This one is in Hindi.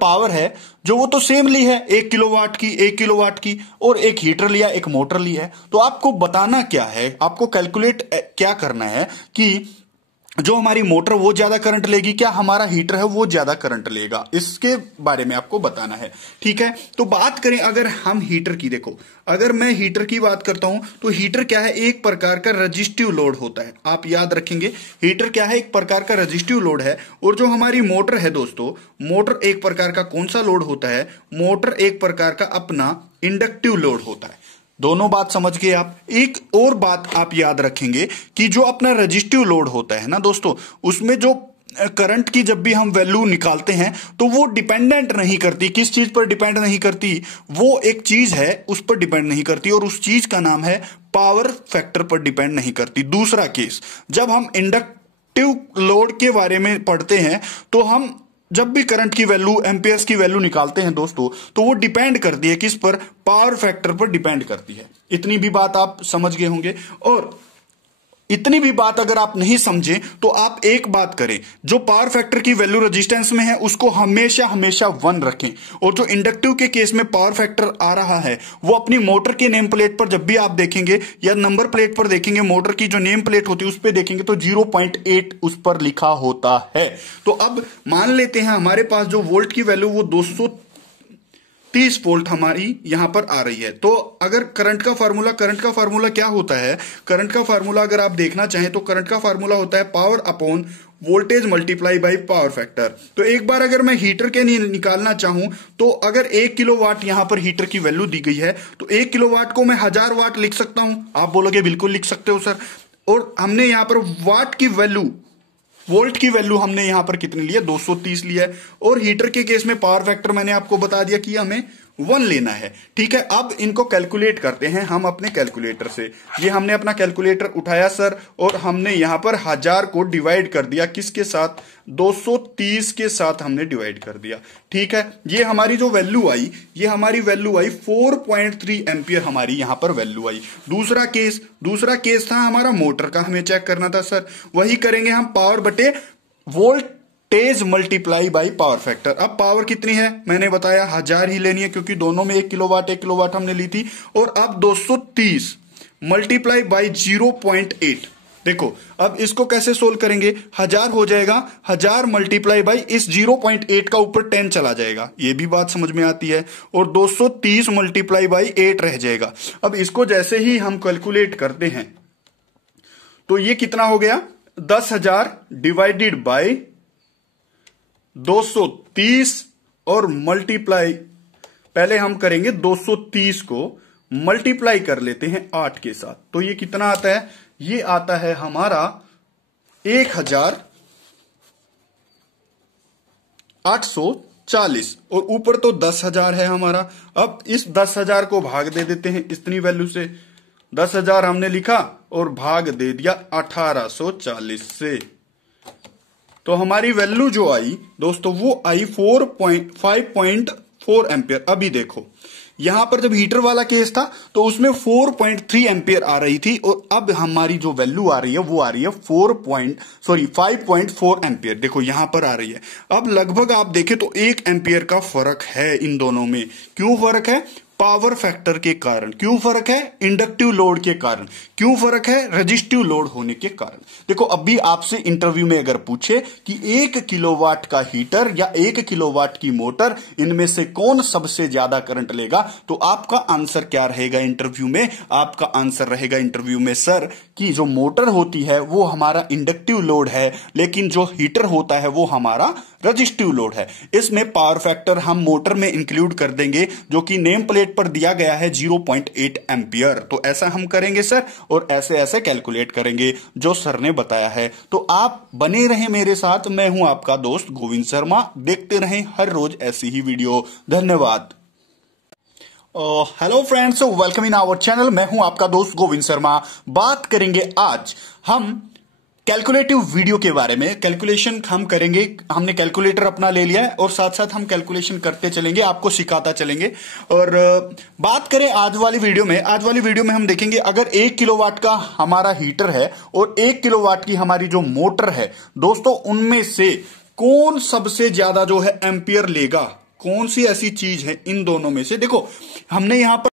पावर है जो वो तो सेम ली है, 1 किलोवाट की और एक हीटर लिया, एक मोटर लिया है। तो आपको बताना क्या है, आपको कैलकुलेट क्या करना है कि जो हमारी मोटर वो ज्यादा करंट लेगी, क्या हमारा हीटर है वो ज्यादा करंट लेगा, इसके बारे में आपको बताना है। ठीक है, तो बात करें अगर हम हीटर की, देखो अगर मैं हीटर की बात करता हूं तो हीटर क्या है, एक प्रकार का रजिस्टिव लोड होता है। आप याद रखेंगे हीटर क्या है, एक प्रकार का रजिस्टिव लोड है। और जो हमारी मोटर है दोस्तों, मोटर एक प्रकार का कौन सा लोड होता है, मोटर एक प्रकार का अपना इंडक्टिव लोड होता है। दोनों बात समझ गए आप। एक और बात आप याद रखेंगे कि जो अपना रजिस्टिव लोड होता है ना दोस्तों, उसमें जो करंट की जब भी हम वैल्यू निकालते हैं तो वो डिपेंडेंट नहीं करती, किस चीज पर डिपेंड नहीं करती, वो एक चीज है उस पर डिपेंड नहीं करती और उस चीज का नाम है पावर फैक्टर पर डिपेंड नहीं करती। दूसरा केस, जब हम इंडक्टिव लोड के बारे में पढ़ते हैं तो हम जब भी करंट की वैल्यू, एम्पियर्स की वैल्यू निकालते हैं दोस्तों, तो वो डिपेंड करती है किस पर, पावर फैक्टर पर डिपेंड करती है। इतनी भी बात आप समझ गए होंगे। और इतनी भी बात अगर आप नहीं समझे तो आप एक बात करें, जो पावर फैक्टर की वैल्यू रेजिस्टेंस में है उसको हमेशा हमेशा 1 रखें। और जो इंडक्टिव के केस में पावर फैक्टर आ रहा है वो अपनी मोटर के नेम प्लेट पर जब भी आप देखेंगे या नंबर प्लेट पर देखेंगे, मोटर की जो नेम प्लेट होती है उस पर देखेंगे तो 0.8 उस पर लिखा होता है। तो अब मान लेते हैं हमारे पास जो वोल्ट की वैल्यू वो 230 वोल्ट हमारी यहां पर आ रही है। तो अगर करंट का फार्मूला क्या होता है, करंट का फार्मूला अगर आप देखना चाहें तो करंट का फार्मूला होता है power upon voltage multiply by power factor. तो एक बार अगर मैं हीटर के लिए निकालना चाहूं तो अगर 1 किलोवाट यहां पर हीटर की वैल्यू दी गई है तो 1 किलोवाट को मैं 1000 वाट लिख सकता हूं। आप बोलोगे बिल्कुल लिख सकते हो सर। और हमने यहां पर वाट की वैल्यू, वोल्ट की वैल्यू हमने यहां पर कितनी ली है, 230 लिया है। और हीटर के केस में पावर फैक्टर मैंने आपको बता दिया कि हमें 1 लेना है। ठीक है, अब इनको कैलकुलेट करते हैं हम अपने कैलकुलेटर से। ये हमने अपना कैलकुलेटर उठाया सर और हमने यहां पर 1000 को डिवाइड कर दिया, किसके साथ, 230 के साथ हमने डिवाइड कर दिया। ठीक है, ये हमारी जो वैल्यू आई, ये हमारी वैल्यू आई 4.3 एम्पियर, हमारी यहां पर वैल्यू आई। दूसरा केस था हमारा मोटर का, हमें चेक करना था सर। वही करेंगे हम, पावर बटे voltage multiply by power factor. अब पावर कितनी है मैंने बताया 1000 ही लेनी है क्योंकि दोनों में 1 किलोवाट हमने ली थी। और अब 230 मल्टीप्लाई बाई 0.8। देखो अब इसको कैसे सोल्व करेंगे, 1000 हो जाएगा, 1000 मल्टीप्लाई बाई इस 0.8 का ऊपर 10 चला जाएगा, ये भी बात समझ में आती है। और 230 मल्टीप्लाई बाई 8 रह जाएगा। अब इसको जैसे ही हम कैलकुलेट करते हैं तो ये कितना हो गया, 10,000 डिवाइडेड बाय 230 और मल्टीप्लाई, पहले हम करेंगे 230 को मल्टीप्लाई कर लेते हैं 8 के साथ। तो ये कितना आता है, ये आता है हमारा 1840 और ऊपर तो 10,000 है हमारा। अब इस 10,000 को भाग दे देते हैं इतनी वैल्यू से, 10,000 हमने लिखा और भाग दे दिया 1840 से। तो हमारी वैल्यू जो आई दोस्तों वो आई 5.4 एम्पियर। अभी देखो यहां पर जब हीटर वाला केस था तो उसमें 4.3 एम्पियर आ रही थी और अब हमारी जो वैल्यू आ रही है वो आ रही है 5.4 एम्पियर। देखो यहां पर आ रही है। अब लगभग आप देखें तो 1 एम्पियर का फर्क है इन दोनों में। क्यों फर्क है, पावर फैक्टर के कारण। क्यों फर्क है, इंडक्टिव लोड के कारण। क्यों फर्क है, रेजिस्टिव लोड होने के कारण। देखो अभी आपसे इंटरव्यू में अगर पूछे कि 1 किलोवाट का हीटर या 1 किलोवाट की मोटर, इनमें से कौन सबसे ज्यादा करंट लेगा, तो आपका आंसर क्या रहेगा इंटरव्यू में, आपका आंसर रहेगा इंटरव्यू में सर कि जो मोटर होती है वो हमारा इंडक्टिव लोड है, लेकिन जो हीटर होता है वो हमारा रेजिस्टिव लोड है। इसमें पावर फैक्टर हम मोटर में इंक्लूड कर देंगे जो कि नेम प्लेट पर दिया गया है 0.8 एम्पियर। तो ऐसा हम करेंगे सर और ऐसे ऐसे कैलकुलेट करेंगे जो सर ने बताया है। तो आप बने रहें मेरे साथ, मैं हूं आपका दोस्त गोविंद शर्मा। देखते रहें हर रोज ऐसी ही वीडियो। धन्यवाद। Hello friends, welcome in our channel. मैं हूं आपका दोस्त गोविंद शर्मा। बात करेंगे आज हम कैलकुलेटिव वीडियो के बारे में। कैलकुलेशन हम करेंगे, हमने कैलकुलेटर अपना ले लिया है और साथ साथ हम कैलकुलेशन करते चलेंगे, आपको सिखाता चलेंगे। और बात करें आज वाली वीडियो में हम देखेंगे अगर 1 किलोवाट का हमारा हीटर है और 1 किलोवाट की हमारी जो मोटर है दोस्तों, उनमें से कौन सबसे ज्यादा जो है एम्पियर लेगा। कौन सी ऐसी चीज है इन दोनों में से? देखो हमने यहां पर